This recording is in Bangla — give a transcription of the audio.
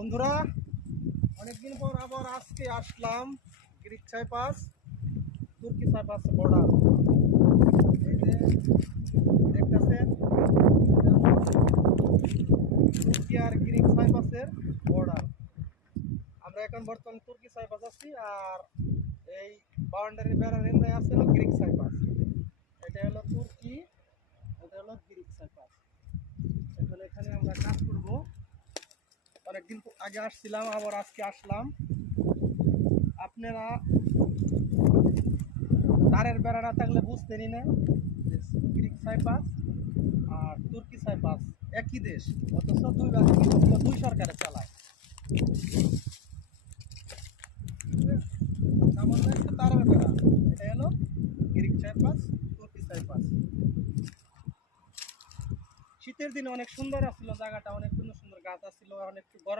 বন্ধুরা, অনেকদিন পর আবার আজকে আসলাম গ্রিক সাইপ্রাস তুর্কি সাইপ্রাস বর্ডার। এই যে দেখতেছেন, তুর্কি আর গ্রিক সাইপ্রাসের বর্ডার। আমরা এখন বর্তমান তুর্কি সাইপ্রাস আছি, আর এই বাউন্ডারি বেড়ার এমরাই আছে হলো গ্রিক সাইপ্রাস। এটা হলো তুর্কি, এটা হলো গ্রিক সাইপ্রাস। এখন এখানে আমরা কাজ করবো। অনেকদিন আগে আসছিলাম, আবার আজকে আসলাম। আপনারা তারের বেড়া না থাকলে বুঝতেনই না যে গ্রিক সাইপ্রাস আর তুর্কি সাইপ্রাস একই দেশ, অথচ দুই ভাগে দুই সরকারে চালায়। সামান্য একটা তারের বেড়া, এটা হলো গ্রিক সাইপ্রাস, তুর্কি সাইপ্রাস। শীতের দিনে অনেক সুন্দর আসছিল জায়গাটা, অনেক সুন্দর সুন্দর গাছ আসছিল, অনেক গরম